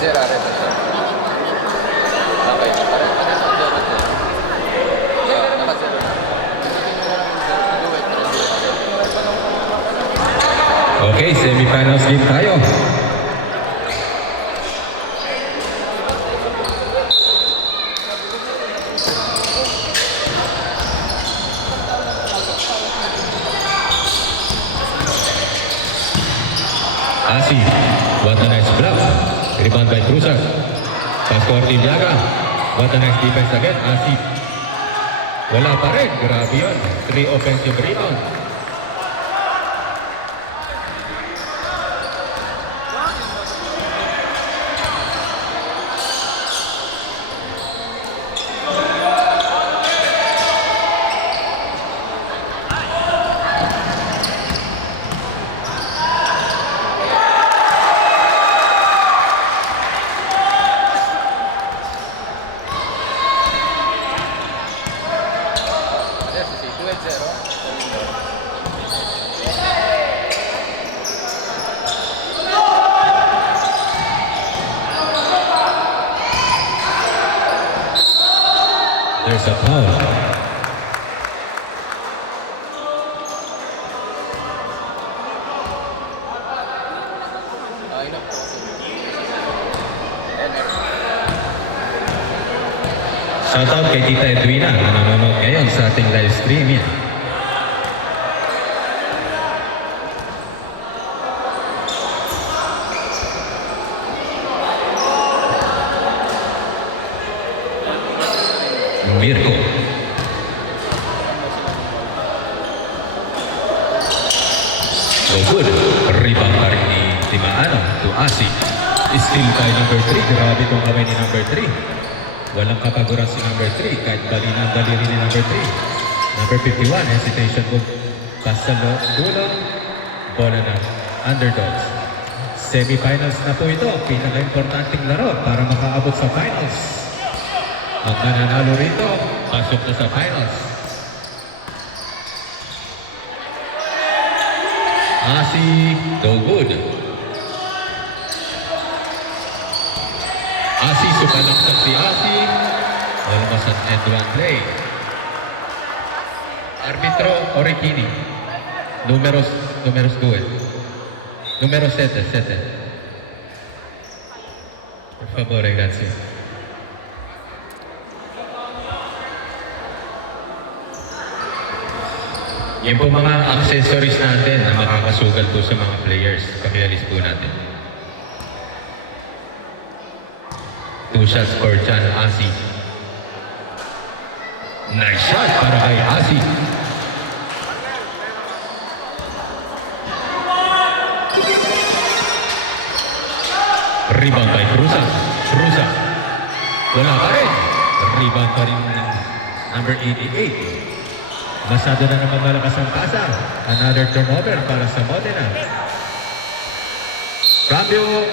Zera rin siya. Okay, parang sa zero ito. Naka-zero na. Okay, semifinals game tayo. Asi, what a nice block. Rebound by Cruzar. Pass to Artillaga. What a nice defense again. Asi. Wala pa rin. Grabe yun. 3 offensive rebound. There's a foul. Shoutout kay Tita Edwina na nanonood ngayon sa ating live stream yan. Mirko. So good. Rebound pa rin ni Timaano to Asi. Still by number 3. Grabe itong kamay ni number 3. Walang kapaguran si number 3. Kahit balina ang daliri ni number 3. Number 51. Hesitation move. Pasalo. Dulong. Bola na. Underdogs. Semifinals na po ito. Pinaka-importanting laro para makaabot sa finals. Ang mananalo rito, pasok na sa finals. Asi, no good. Asi, sumalaksak si Asi. Almost an end-one play. Arbitro Orekini. Números 2. Número 7. Por favor, gracias. Yan po mga accessories natin na makakasugal po sa mga players. Pakialis po natin. 2 shots for Chan Asi. Nice shot para kay Asi. Rebound by Cruzar. Wala pa rin. Rebound pa rin number 88. Masyado na naman malakas ang pasa. Another turnover para sa Modena. Cambio.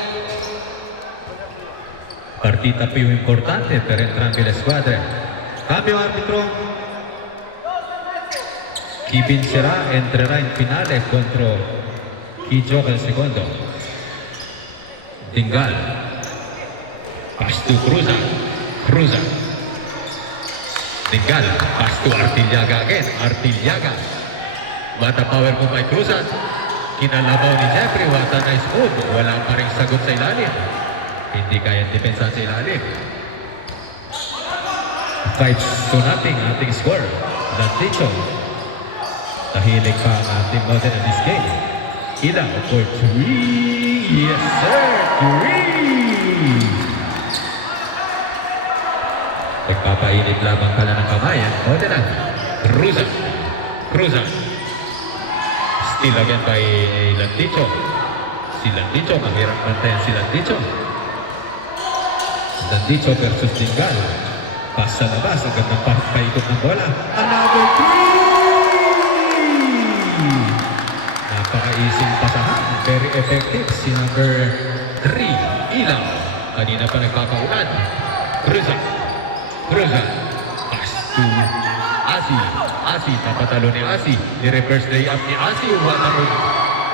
Partita più importante per entrambe le squadre. Cambio arbitro. Chi vincerà entrerà in finale contro chi gioca il secondo. Dingal. Pass to Cruzar. Dingal, pass to Artillaga again. Artillaga. Bata power mo kay Cruzar. Kinalabaw ni Jeffrey. What a nice move. Wala pa rin sagot sa ilalim. Hindi kayang depensa sa ilalim. 5-0 ating score. Lanticho. Tahilig pa ang ating model in this game. Ilang for 3. Yes sir, 3. Nagpapainit lamang pala ng kamay. Model na. Cruzar. Still again by Lanticho. Si Lanticho, mahirap bantayan si Lanticho. Lanticho versus Dingal. Pass sa labas, ang gandang paikot ng bola. Another 3! Napaka-easing pasahan. Very effective si number 3, Ilaw. Kanina pa nagpapaulan. Cruzar. Pass to Asi. Napatalo ni Asi. Ni-reverse day up ni Asi.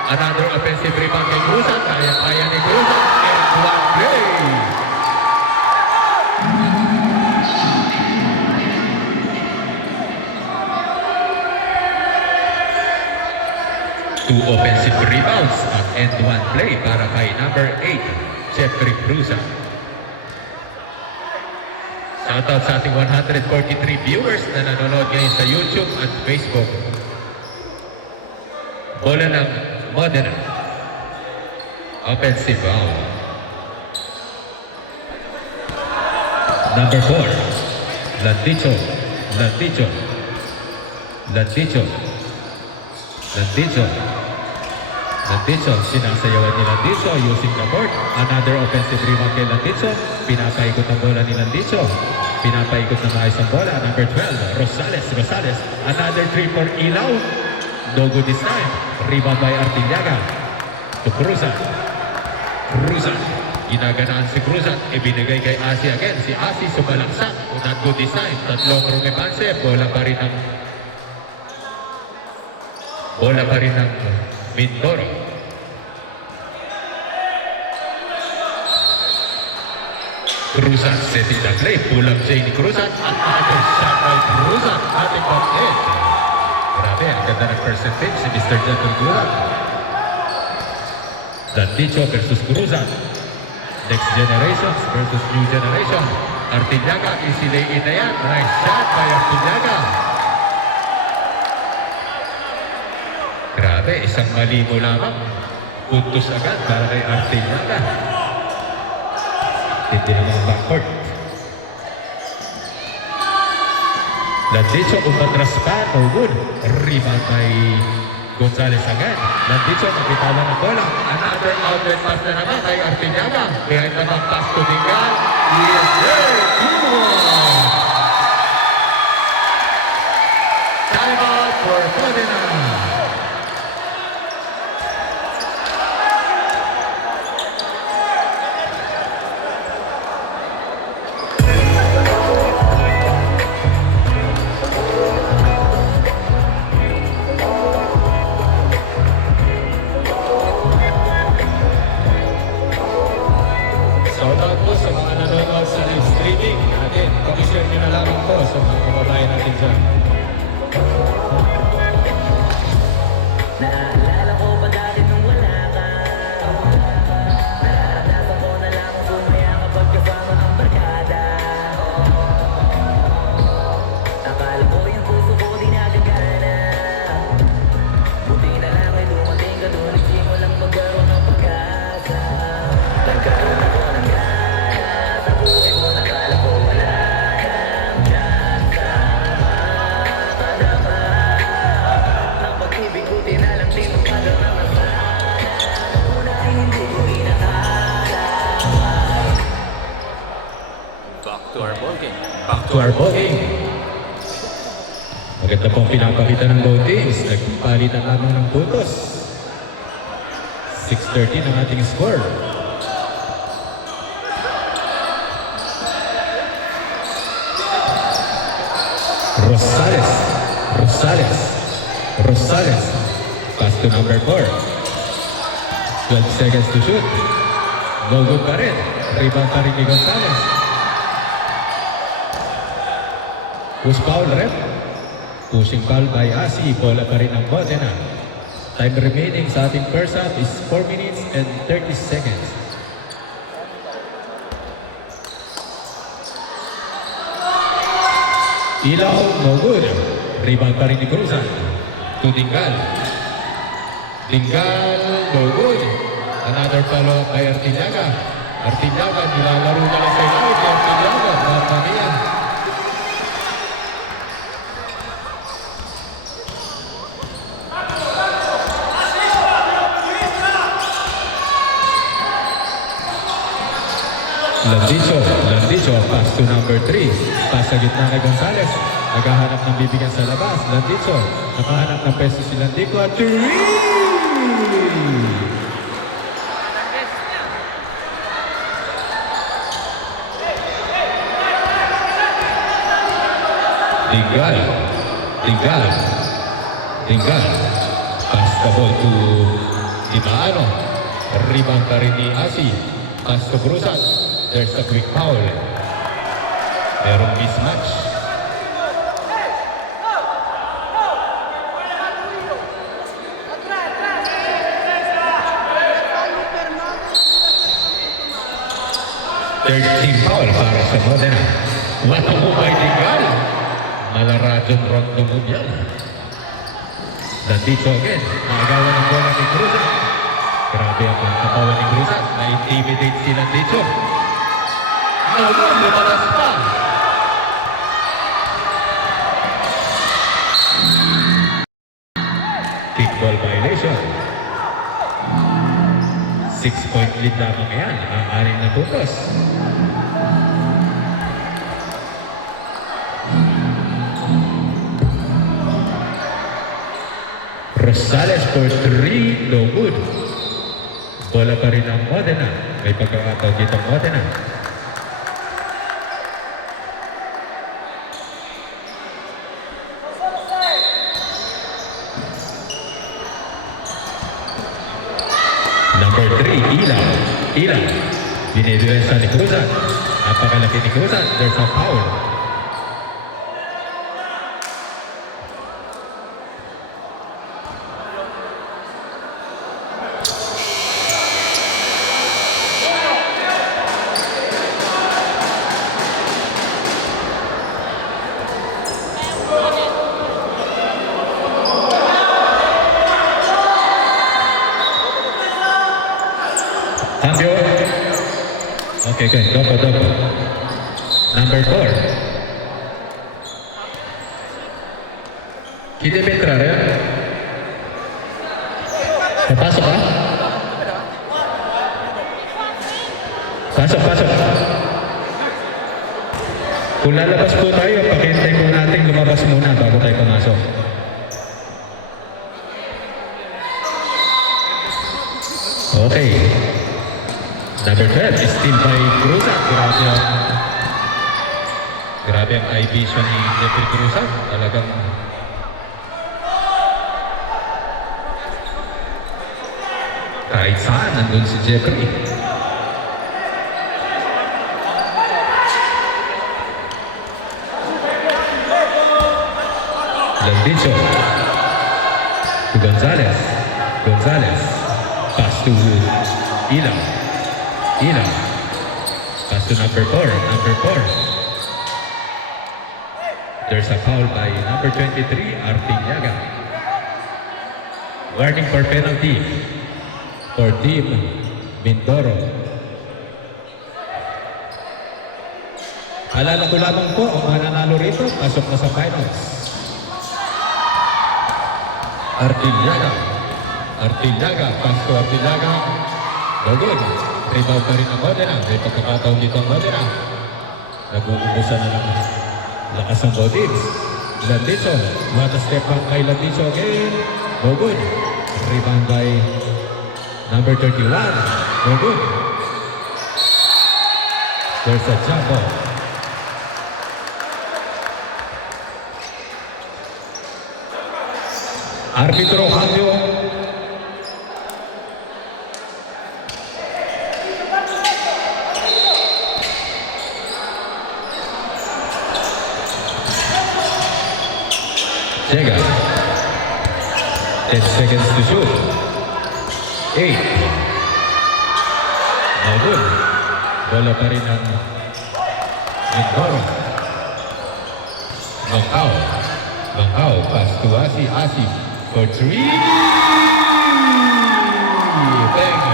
Another offensive rebound kay Cruzar. Kaya ni Cruzar. And one play. offensive rebounds at end one play para kay number 8, Jeffrey Cruzan. Shoutout sa ating 143 viewers na nanonood ngayon sa YouTube at Facebook. Bola ng Modena. Offensive foul. Number 4, Landicho. Landicho, sinasayawan ni Landicho using the board. Another offensive rebound kay Landicho. Pinapaikot ang bola ni Landicho. Pinapaikot na maayos ang bola. Number 12, Rosales. Another 3 for Ilaw. No good this time. Rebound by Artillaga. To Cruzan. Ginaganaan si Cruzan. Ibinigay kay Asi again. Si Asi sumalaksak. Not good this time. Tatlong rumepanse. Bola pa rin ng Mindoro. Cruzan setting the play. Pull up Jane Cruzan. Another shot by Cruzan. Ating back edge. Grabe, ang ganda ng percentage si Mr. Gentle Cruzan. Landicho versus Cruzan. Next generations versus new generation. Artillaga, easy lay-in na yan. Nice shot by Artillaga. Grabe, isang mali mo lamang. Puntos agad para kay Artillaga. Hindi naman backcourt. Landicho umatras pa. No good. Rebound by Gonzales agad. Landicho nakitala ng bola. Another outlet pass na naman kay Artillaga. Behind the back pass to Dingal. Yes, sir! Good one! Time out for Modena. Shoutout po sa mga nanonood sa live streaming natin. Pakishare nyo na lamang po sa mga kababayan natin dyan. Naalala ko pa dati nung wala ka. Nararanasan ko na lang ang sumaya kapag kasama ang barkada. Akala ko yung puso ko di nagagana. Buti na lang ay dumating ka doon. Hindi mo lang magkaroon ng pag-asa. Nagkaroon ako ng gana. Sa buhay mo nakala ko wala nang chance. Madama ang pag-ibig ko din alam din mo padarama sana. Una ay hindi ko inakala. Back to our ball game. To our ball game. Maganda pong pinapakita ng both teams. Nagpalitan lamang ng puntos. 6:13 ang ating score. Rosales. Pass to number 4. 12 seconds to shoot. No good pa rin. Rebound pa rin ni Gonzales. Push foul, ref. Pushing foul by Asi. Bola pa rin ang Modena. Time remaining sa ating first half is 4 minutes and 30 seconds. Ilaw, no good. Rebound pa rin ni Cruzan. To Dingal, no good. Another follow-up by Artillaga. Nilalaro na lang sa ilaw. Artillaga, Mamma Mia. Landicho, pass to number 3. Pass sa gitna kay Gonzales. Naghahanap ng bibigyan sa labas. Landicho, nakahanap ng peso si Landico at 3! Dingal. Pass the ball to Dimaano. Rebound pa rin ni Asi. Pass to Cruzan. There's a quick foul. Merong mismatch. Third team foul para sa Modena. Wala mo ba tinggal? Malaradyon rondo mo yan. Nandito again. Naagawan ng bola ni Cruzat. Grabe ang mga katawan ni Cruzat. Na-intimidate sila dito. No, lumalas pa. Kickball violation. 6-point lead lamang yan. Ang 6 na puntos. Rosales for 3, no good. Bola pa rin ang Modena. May pagkakataon dito ang Modena. Number 3, Ilaw. Ilaw. Dinidirensa ni Cruzat. Napakalaki ni Cruzat. There's a foul. Cambio. Okay, good. Double. Number 4. Kita entrar ya? Pasok ka? Pasok. Kung lalabas po tayo, pakintay po natin lumabas muna bago tayo pumasok. Okay. Number 12 is still by Cruzat. Grabe ang eye vision ni Jeffrey Cruzat. Talagang kahit saan nandun si Jeffrey. Landicho to Gonzalez. Pass to Ilaw. Pass to number 4. There's a foul by number 23, Artillaga. Warning for penalty for Team Mindoro. Alala ko lamang po, ang mananalo rito, pasok na sa finals. Artillaga, pass to Artillaga. No good. Rebound pa rin ang Modena. May pagkakataon dito ang Modena. Nag-uubusan na lang lakas ang Bodins. Landicho. What a step back kay Landicho again. No good. Rebound by number 31. No good. There's a jump ball. Arbitro cambio. Llega. 10 seconds to shoot. 8. No good. Bola pa rin ang Mindoro. Bangkao. Pass to Asi for 3. Bang!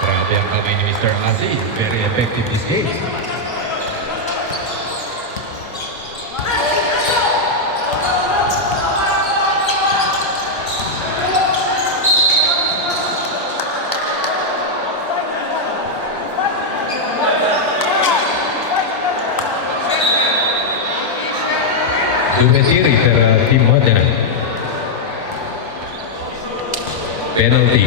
Grabe ang kamay ni Mr. Asi. Very effective this game. Due tiri per Team Modena. Penalty.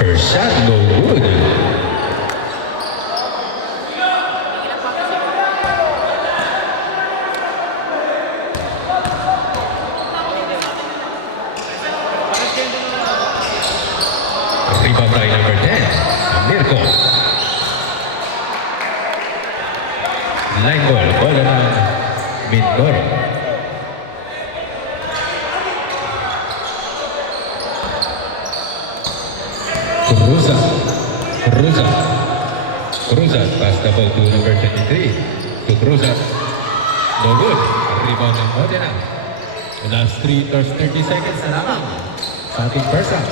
Her shot no good. Rebound by number 10, Mirko. Line ball, bola ng Mindoro. Cruzat, pass the ball to number 23. To Cruzat. No good. Rebound ng Modena. Last 30 seconds na lamang sa ating first half.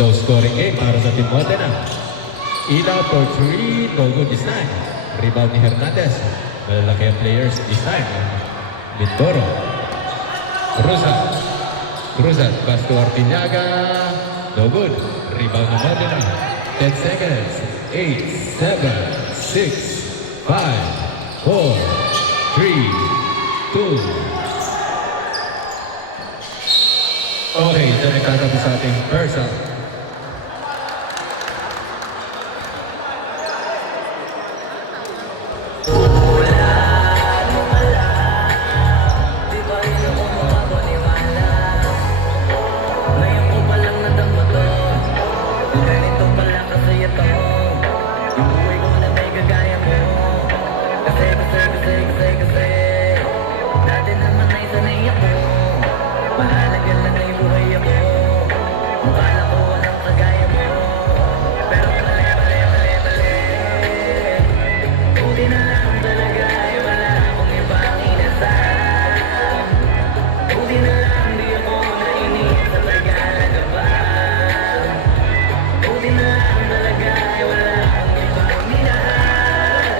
Low scoring game para sa Team Modena. Ila for 3, no good this time. Rebound ni Hernandez. Malalaki ang players this time. Mindoro. Cruzat, pass to Artiniaga. No good. Rebound ng Modena. 10 seconds. 8, 7, 6, 5, 4, 3, 2. Okay, ito nagtatapos sa ating first half. Di ba yun ako makapaniwala? Ngayon ko palang nadama to. Ganito pala kasi ito. Yung buhay ko na may kagaya mo. Kasi dati naman ay sanay ako. Mahalaga lang na yung buhay ako. Mukha lang ko walang kagaya mo. Pero mali. Buti na lang talaga ay wala akong ibang inasal. Buti na lang di ako nainis sa tagalagapan. Buti na lang talaga ay wala akong ibang minahal.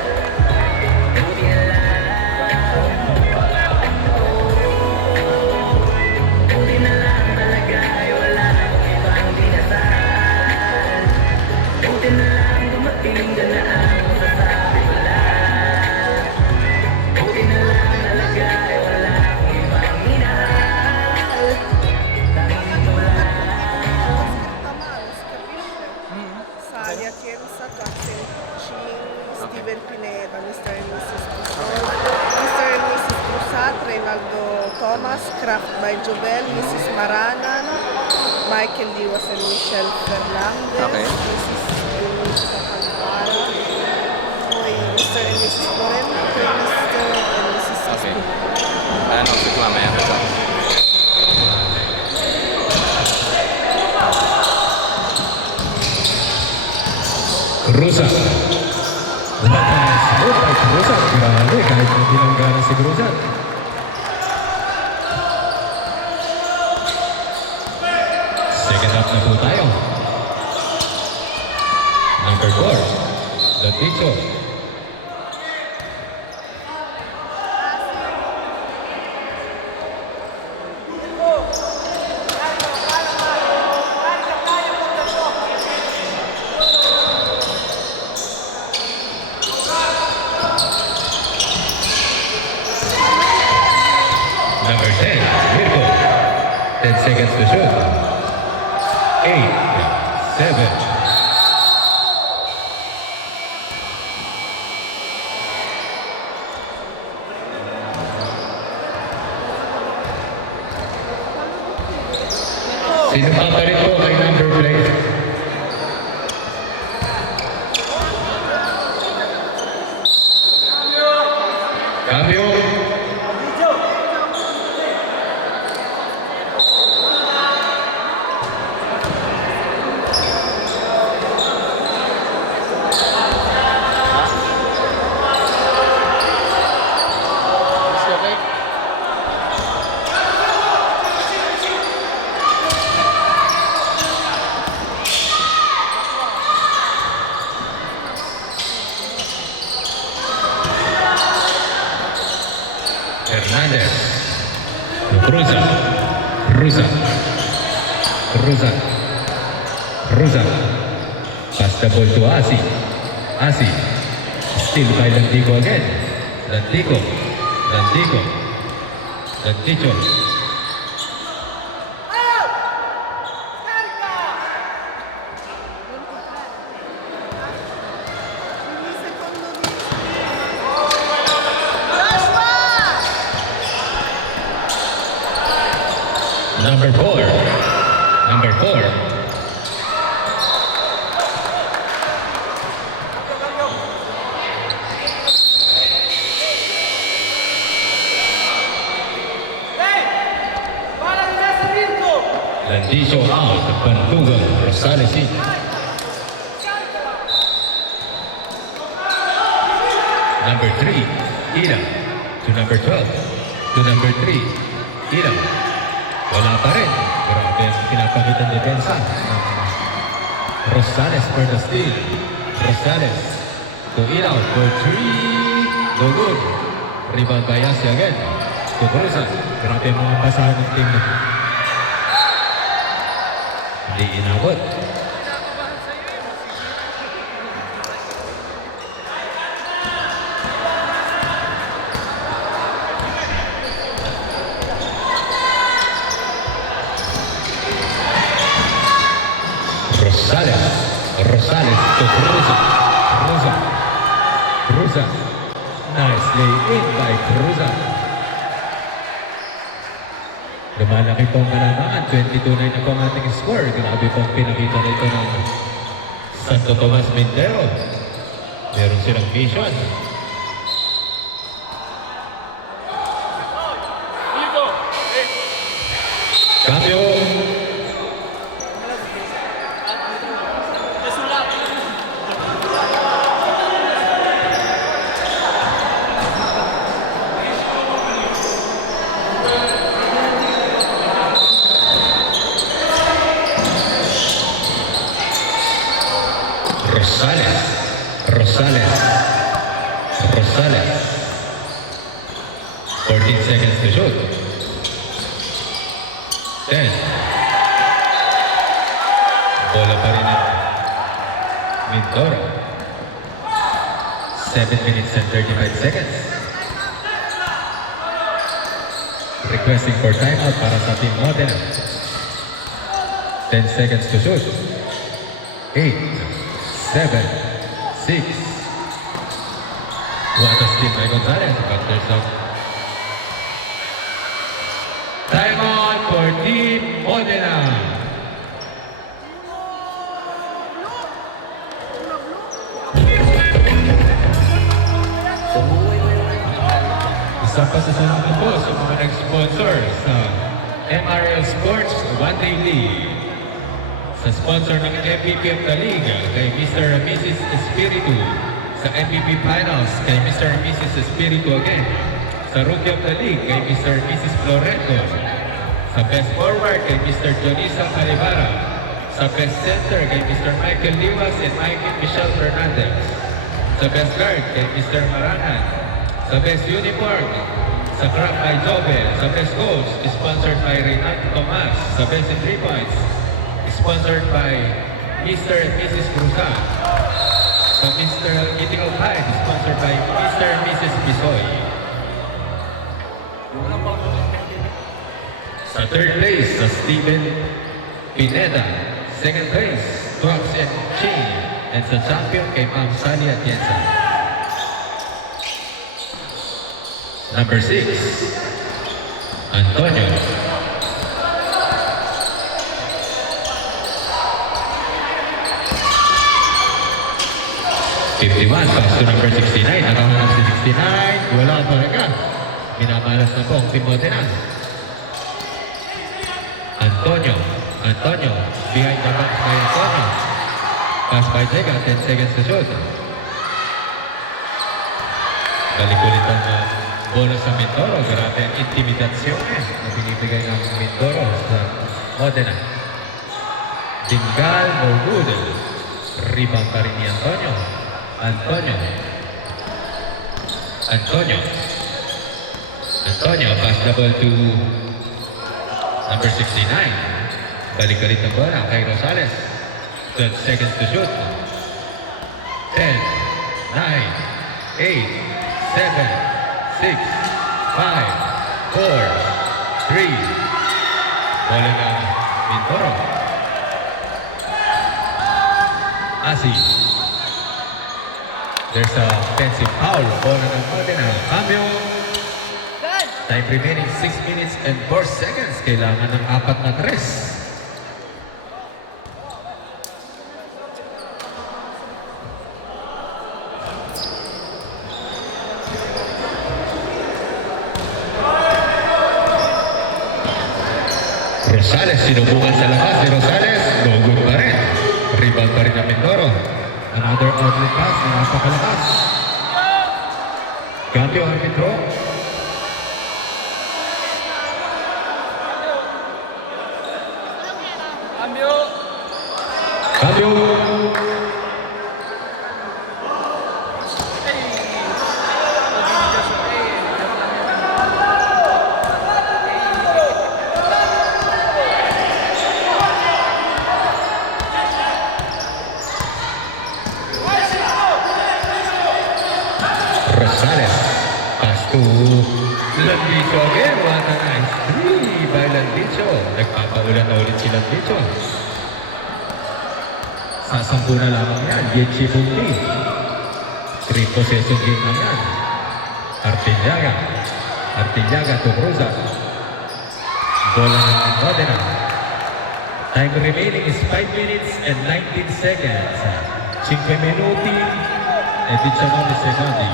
Buti na lang. Buti na lang talaga ay wala akong ibang dinasal. Buti na lang dumating ka na ang masasabi ko lang. Buti na lang talaga ay wala akong ibang minahal. Tanging ito lang. Salia Kiensa, Captain Ching, Steven Pineda, Mr. and Mrs. Pusol, Mr. and Mrs. Pusat, Reynaldo Thomas, Craft by Jubel, Mrs. Maranan, Michael Diwas and Michelle Fernandez, Okay. Mrs. Luisa Campara, Hoy, Mr. and Mrs. Moreno, Hoy, Mr. and Mrs. Okay. Escobar. Ano, sige mamaya. Cruzat. Lakas mo kay Cruzat. Grabe, kahit na binangganan si Cruzat. Second half na po tayo. Number 4, Laticho. Number 10, Mirko. 10 seconds to shoot. 8, 7. Sino pa rin po kay number plate? Cambio. Okay. Hernandez. Cruzat. Pass the ball to Asi. Still by Lantico again. Lantico. Lanticho. Number 4. Rosales in. Number 3, Ira. To number 12. To number 3, Ira. Wala pa rin. Grabe ang pinapakitang depensa ng Rosales for the steal. Rosales to Ira for 3. No good. Rebound by Yasi again. To Cruzan. Grabe ang mga pasahan ng team na hindi inabot. Rosales to Cruzan. Nice lay in by Cruzan. Lumalaki po ang kalamangan. 22-9 na po ang ating score. Grabe po ang pinakita nito ng Santo Tomas Mindero. Meron silang vision. Cambio. Rosales. 14 seconds to shoot. 10. Bola pa rin ang Mindoro. 7 minutes and 35 seconds. Requesting for timeout para sa Team Modena. 10 seconds to shoot. 8, 7, 6. What a steal by Gonzalez, but there's a timeout for Team Modena. Isa pa sa sunod po sa mga nag-sponsor sa MRL Sports One Day League. Sa sponsor ng MVP of the League kay Mr. and Mrs. Espiritu. Sa MVP Finals kay Mr. and Mrs. Espiritu again. Sa Rookie of the League kay Mr. and Mrs. Florento. Sa Best Forward kay Mr. Jonisa Calivara. Sa Best Center kay Mr. Michael Livas and Michelle Fernandez. Sa Best Guard kay Mr. Maranan. Sa Best Uniform sa Craft by Jobe. Sa Best Goals sponsored by Renato Tomas. Sa Best in 3 Points sponsored by Mr. and Mrs. Cruzan. Sa Mr. Eating Pie, sponsored by Mr. and Mrs. Pisoy. Sa third place, sa Steven Pineda. Second place, Tuax and Ching. And sa champion kay Ma'am Sally Atienza. Number 6, Antonio. 51, pass to number 69. Nakahanap si 69. Wala talaga. Minamalas na po ang Team Modena. Antonio. Behind the back by Antonio. Pass by Jega. 10 seconds to shoot. Balik ulit ang bola sa Mindoro. Grabe ang intimidasyon na binibigay ng Mindoro sa Modena. Dingal Morgud. Rebound pa rin ni Antonio. Antonio, pass the ball to number 69. Balik ulit ang bola kay Rosales. 12 seconds to shoot. 10, 9, 8, 7, 6, 5, 4, 3. Bola ng Mindoro. Asi. There's a offensive foul. Bola ng Modena. Cambio. Time remaining 6 minutes and 4 seconds. Kailangan ng 4 na tres. Rosales, sinubukan sa labas ni Rosales. No good pa rin. Another outlet pass na napakalakas. Cambio arbitro. Cambio. Rosales. Pass to Landicho again. What a nice three by Landicho. Nagpapaulan na ulit si Landicho. Sasampu na lamang yan. Yechi Bunti. 3 possession game lang yan. Artillaga. Artillaga to Cruzan. Bola ng Modena. Time remaining is 5 minutes and 19 seconds. 5 minuti e 19 secondi.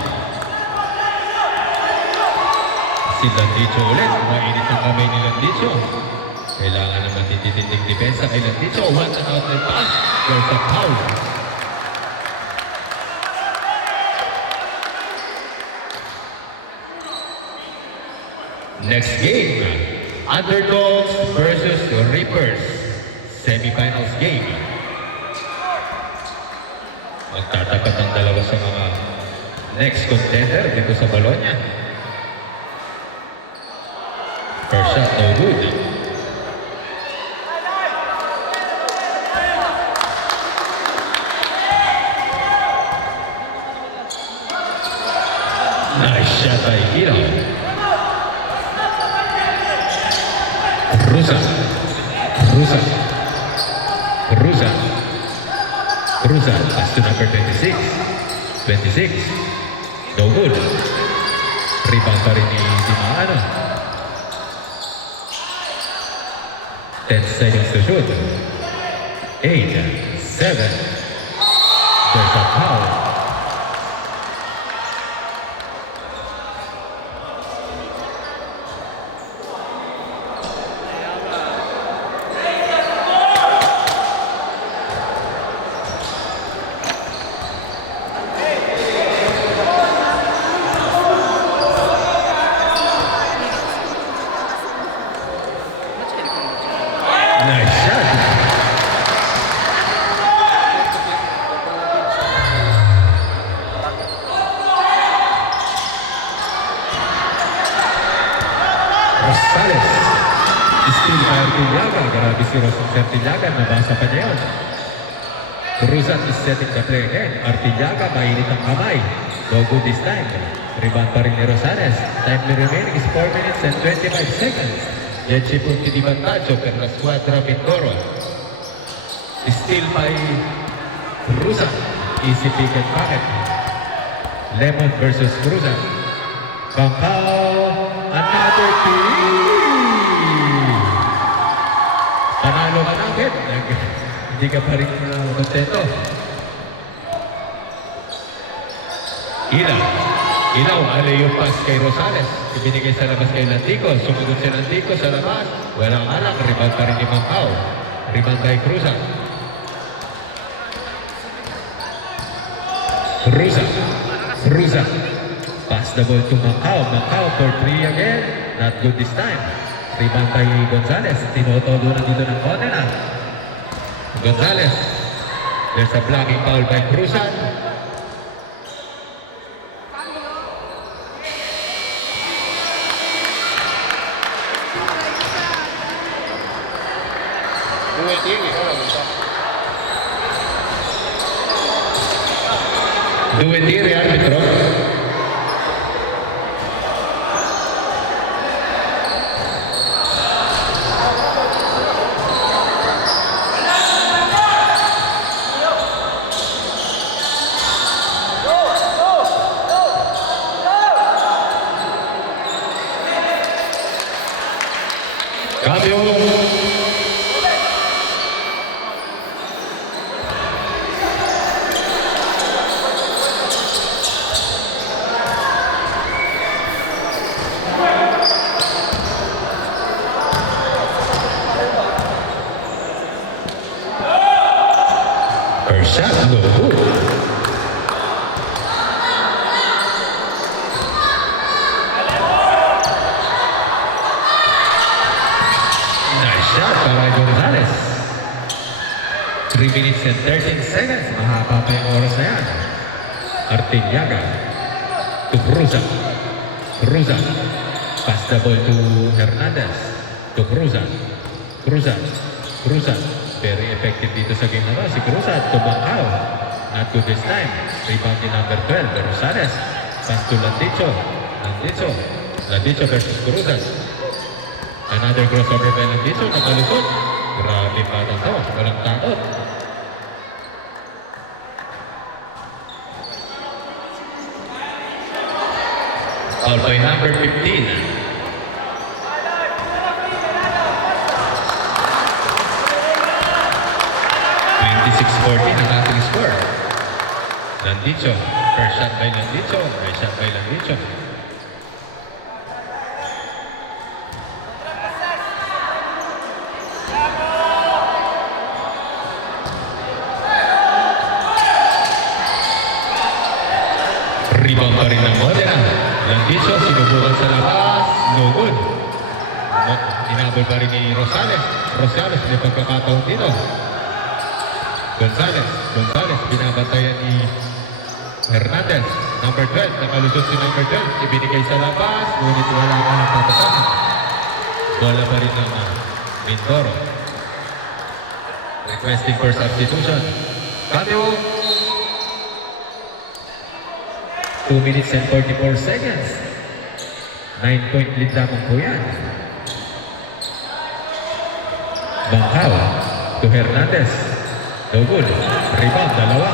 Si Landicho ulit. Mainit ang kamay ni Landicho. Kailangan ng matitinding depensa kay Landicho. One and out and pass. There's a foul. Next game, Underdogs versus Reapers. Semifinals game. Magtatapat ang dalawa sa mga next contender dito sa Bologna. First shot, no good. Nice shot by Hiro. Rusa. Rusa. Rusa. Rusa. Pass to number 26. 26. No good. Rebound pa rin ni Dimaano. 10 seconds to shoot. 8, 7. There's a foul. Nice shot. Rosales. Still by Artillaga. Grabe si Artillaga. Nabasa pa niya yun. Cruzan is setting the play again. Artillaga, mainit ang kamay. No good this time. Rebound pa rin ni Rosales. Time remaining is 4 minutes and 25 seconds. 10 punti di vantaggio per la squadra Mindoro. Still by Cruzan. Easy pick and pocket. Lemon versus Cruzan. Bangkao. Another three. Panalo ka na agad. Hindi ka pa rin kontento. Ilaw, yung pass kay Rosales. Ibinigay sa labas kay Landico. Sumunod si Landico sa labas. Walang alak. Rebound pa rin ni Bangkao. Rebound by Cruzan. Cruzan. Pass the ball to Bangkao. Bangkao for 3 again. Not good this time. Rebound by Gonzales. Tinotodo na dito ng Modena. Gonzales. There's a blocking foul by Cruzan. Due tiri arbitro. Cambio. First shot, no good. Nice shot para Gonzalez. 3 minutes and 13 seconds. Mahaba pa yung oras na yan. Artiliaga to Cruzan. Cruzan. Pass the ball to Hernandez. To Cruzan. Cruzan. Cruzan. Very effective dito sa game na to. Si Cruzan to Bacao. Not good this time. Rebound ni number 12. Rosales. Pass to Landicho. Landicho. Landicho versus Cruzan. Another crossover by Landicho. Nakalusot. Grabe pa na to. Walang takot. Foul by number 15. 26-14 ang ating score. Landicho. First shot by Landicho. First shot by Landicho. Rebound pa rin ng Modena. Landicho, sinubukan sa labas. No good. Inabol pa rin ni Rosales. Rosales, may pagkakataon dito. Gonzalez. Gonzalez, binabantayan ni Hernandez. Number 12, nakalusot si number 12. Ibinigay sa labas. Ngunit wala ka ng papasahan. Bola pa rin ng Mindoro. Requesting for substitution. Cambio. 2 minutes and 44 seconds. 9-point lead lamang po yan. Bangkao to Hernandez. No good. Rebound, dalawa.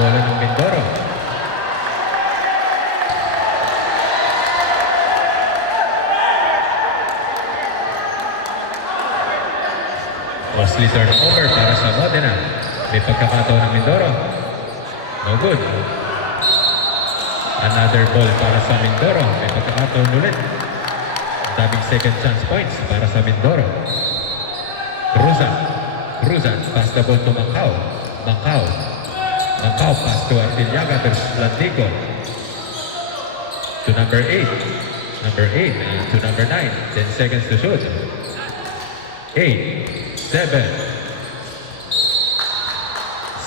Bola ng Mindoro. Costly turnover para sa Modena. May pagkakataon ng Mindoro. No good. Another ball para sa Mindoro. May pagkakataon ulit. Daming second chance points para sa Mindoro. Cruzan. Cruzan. Pass the ball to Macau. Macau. Macau. Pass to Artiliaga versus Landico. To number 8. Number 8 to number 9. 10 seconds to shoot. 8. 7.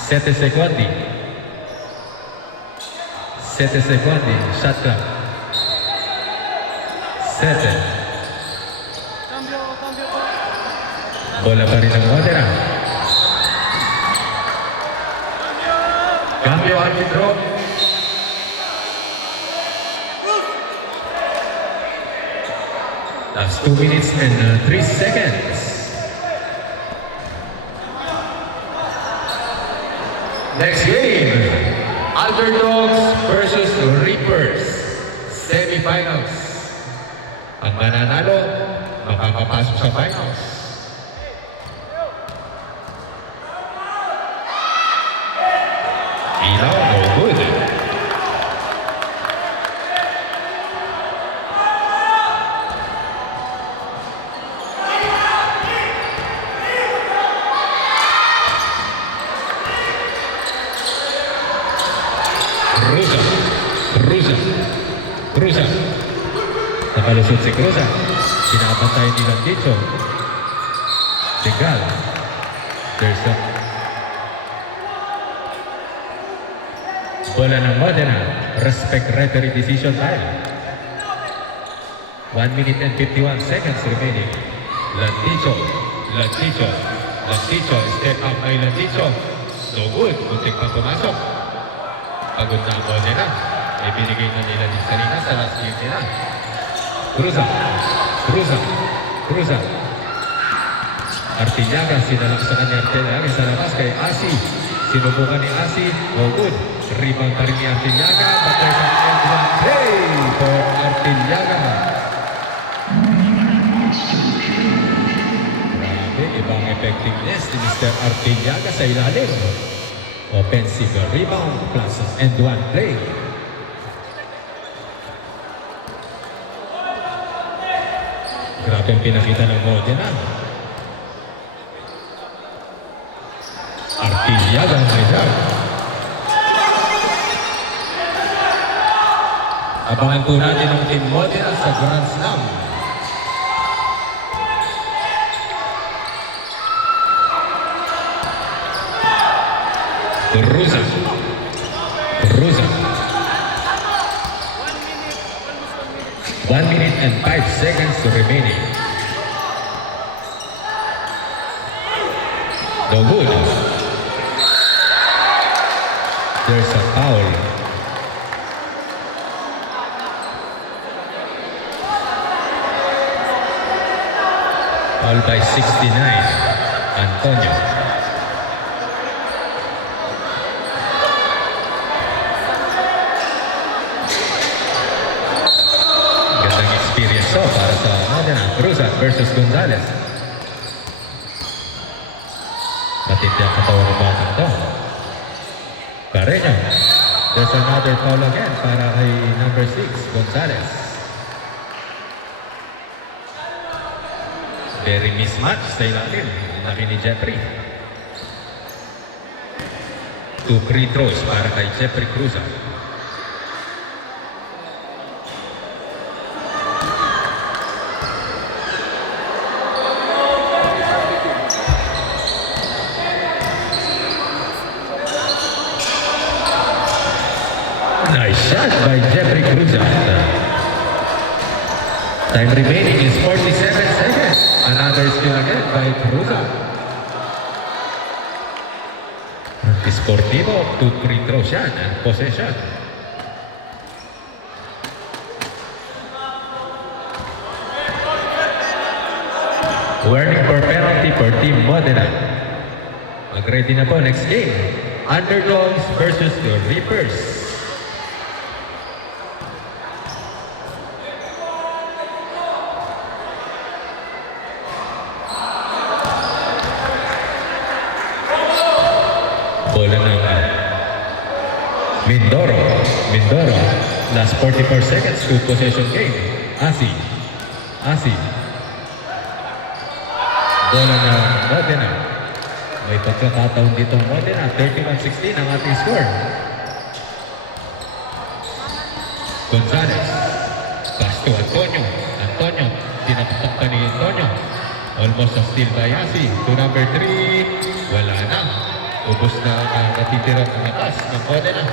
7 secondi. 7 secondi, shot clock. 7. Bola pa rin ng Modena. Cambio arbitro. Last 2 minutes and 3 seconds. Next game. Underdogs versus Reapers. Semifinals. Ang mananalo, makakapasok sa finals. Ilaw, no good. Cruzan. Nakalusot si Cruzan. Pinapantay ni Landicho. Tegal. There's a bola ng Modena. Respect referee decision time. 1 minute and 51 seconds remaining. Landicho. Landicho. Landicho. Step up by Landicho. No good. Muntik pa pumasok. Pagod na ang Modena. Ibinigay na nila din kanina sa last game nila. Cruzan. Cruzan. Cruzan. Artiliaga. Sinalaksakan ni Artiliaga sa labas kay Asi. Sinubukan ni Asi. No good. Rebound pa rin ni Artiliaga. But there's an end one play for Artiliaga. Grabe. Ibang effectiveness ni Mr. Artiliaga sa ilalim. Offensive rebound plus end one play. Grabe ang pinakita ng Modena. Artillada may dart. Abangan po natin ang Team Modena sa Grand Slam. Ruza. 1 minute and 5 seconds remaining. The wood. There's a foul. Foul by 69. Antonio. Gandang experience to para sa Modena. Cruzat versus Gonzalez. Matindi ang katawan ng batang to. Carreño. There's another foul again para kay number 6, Gonzalez. Very mismatch sa ilalim. Laki ni Jeffrey. 2 free throws para kay Jeffrey Cruzat. Nice shot by Jeffrey Cruzat. Time remaining is 47 seconds. Another steal again by Cruzat. Sportivo, 2 free throws yan and possession. Warning for penalty for Team Modena. Mag-ready na po next game. Underdogs versus the Reapers. Bola ng Mindoro. Last 44 seconds to possession game. Asi. Bola ng Modena. May pagkakataon dito ang Modena. 31-16 ang ating score. Gonzalez. Pass to Antonio. Tinatakpan pa ni Antonio. Almost a steal by Asi. To number 3. Wala na. Ubus na ang natitira ng atas ng Modena.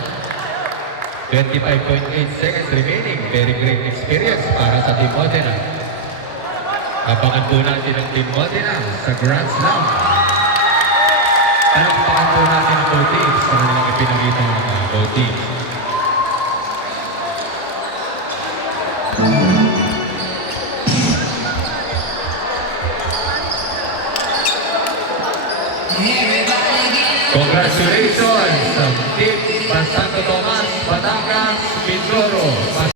25.8 seconds remaining. Very great experience para sa Team Modena. Abangan po natin ang Team Modena sa Grand Slam. Palakpakan po natin ang both teams sa kanilang ipinakita ng both teams. Congratulations sa Team Santo Tomas, Batangas, Mindoro.